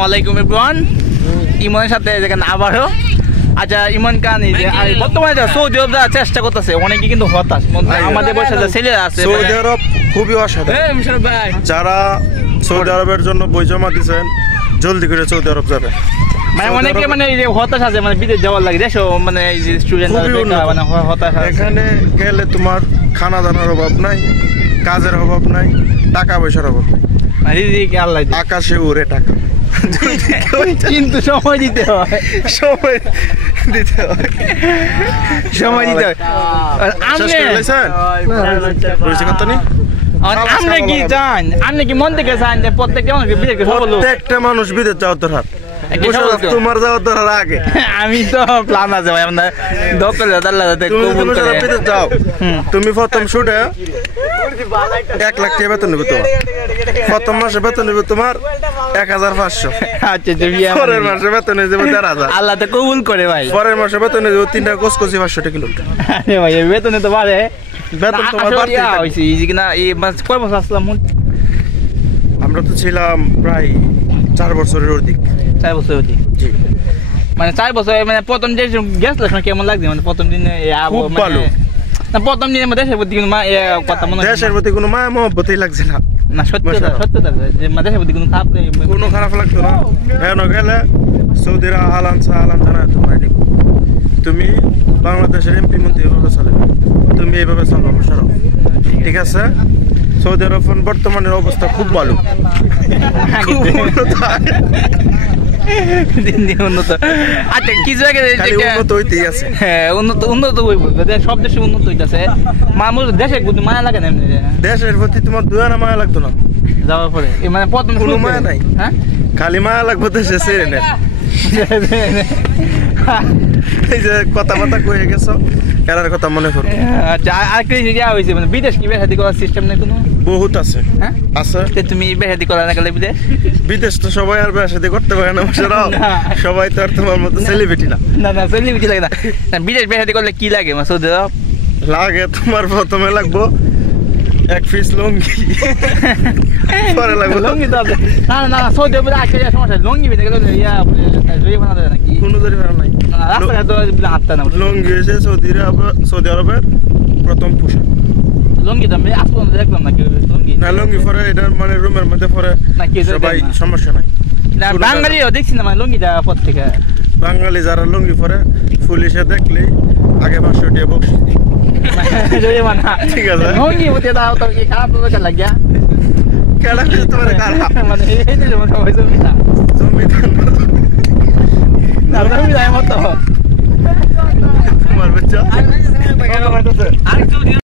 আসসালামু আলাইকুম এভরিওয়ান। ইমনের সাথে যেখানে আবারও আচ্ছা ইমন কানি যে বর্তমানে সৌদি আরব যাওয়ার চেষ্টা করতেছে, অনেকে কিন্তু হতাশ। আমাদের বয়সে যে ছেলেরা আছে সৌদি আরব খুবই অসাধারণ। যারা সৌদি আরবের জন্য বই জমা দিয়েছেন জলদি করে সৌদি আরব যাবে। মানে অনেকে মানে এই যে হতাশ আছে, মানে বিদেশ যাওয়ার লাগে দেশো, মানে এই যে স্টুডেন্ট মানে হতাশ আছে। এখানে গেলে তোমার খানা দানার অভাব নাই, কাজের অভাব নাই, টাকা পয়সার অভাব নাই, আল্লাহ আকাশে উড়ে টাকা। কিন্তু সময় দিতে হয়, সময় দিতে হয়, সময় দিতে হয়। আপনি কি চান, আপনি কি মন থেকে চান যে প্রত্যেকটা মানুষ বিদেশ প্রত্যেকটা মানুষ বিদেশ যাওয়ার দরকার? তোমার যাওয়ার দরকার আগে। আমি তো প্ল্যান আছে ভাই, আপনার বিদেশ যাও, তুমি প্রথম শুটে 1 লাখ টাকা বেতন নেবে তোমার, প্রথম মাসে বেতন নেবে তোমার 1500। আচ্ছা পরের মাসে বেতন হয়ে যাবে 1500। আল্লাহ তো কবুল করে ভাই। পরের মাসে বেতন হয়ে যাবে 3টা কসকসি 500 টাকা কিলো। আরে ভাই বেতনে তো বাড়ে, বেতন তোমার বাড়তে হইছে এই কিনা এই মাস কয় বছর আসলাম? আমরা তো ছিলাম প্রায় 4 বছরের অধিক। 4 বছর অধিক, জি। মানে 4 বছর মানে প্রথম যে গেছিল কেমন লাগছে? মানে প্রথম দিনে খুব ভালো না, প্রথম দিনে দেশের প্রতি কোনো কথা মনে, দেশের প্রতি কোনো মায়া মহব্বতই লাগছে না। না সত্যতা যে দেশের প্রতি কোনো খারাপ নেই, কোনো খারাপ লাগতো না। কেন গেলে সৌদিরা আলান জানায় তোমার নিব, তুমি বাংলাদেশের এমপি মন্ত্রী এভাবে চলে, তুমি এইভাবে চলো আমার সারা, ঠিক আছে? সৌদি আরব বর্তমানের অবস্থা খুব ভালো, দিন দিন উন্নত। আচ্ছা কিছু আগে উন্নত হইতেই আছে। হ্যাঁ উন্নত হইব, সব দেশে উন্নত হইতেছে। মানুষ দেশের প্রতি মায়া লাগে না, দেশের প্রতি তোমার দুয়ানা মায়া লাগতো না যাওয়ার পরে? মানে প্রথম কোনো মায়া নাই, হ্যাঁ খালি মায়া লাগবে দেশে ছেড়ে নেন। এই যে কথা কয়ে গেছো, এরার কথা মনে করো। আচ্ছা আর কি যাওয়া হয়েছে মানে বিদেশ কি বেহাদি করার সিস্টেম নেই কোনো? বহুত আছে, হ্যাঁ আছে। তুমি বেহাদি করা না গেলে বিদেশ তো সবাই আর বেহাদি করতে পারে না, সবাই তো আর তোমার মতো সেলিব্রিটি না। না সেলিব্রিটি লাগে না। বিদেশ বেহাদি করলে কি লাগে সৌদি আরব? লাগে তোমার প্রথমে লাগবো 1 পিস লুঙ্গি, পরে লাগবে লুঙ্গি। তো না সৌদি আরবে আজকে সমস্যা, লুঙ্গি বেঁধে গেলে জরিমানা দেবে নাকি? কোনো জরিমানা নাই, রাস্তাঘাট তো হাঁটতে না। লুঙ্গি হয়েছে সৌদি আরবের প্রথম পোশাক। লুঙ্গি তো আমি আসলাম দেখলাম নাকি লুঙ্গি না, লুঙ্গি পরে এটা মানে রুমের মধ্যে পরে সবাই, সমস্যা নাই। বাঙালিও দেখছি না মানে লুঙ্গিটা পর থেকে। বাঙালি যারা লুঙ্গি পরে পুলিশে দেখলে আগে 500 টাকা বকশিশ দিই, ঠিক আছে? লুঙ্গি মধ্যে দাও তো কি খারাপ লাগিয়া কেডা কিছু তোমার খারাপ মানে এই যে সবাই জমিদার মতো তোমার বাচ্চা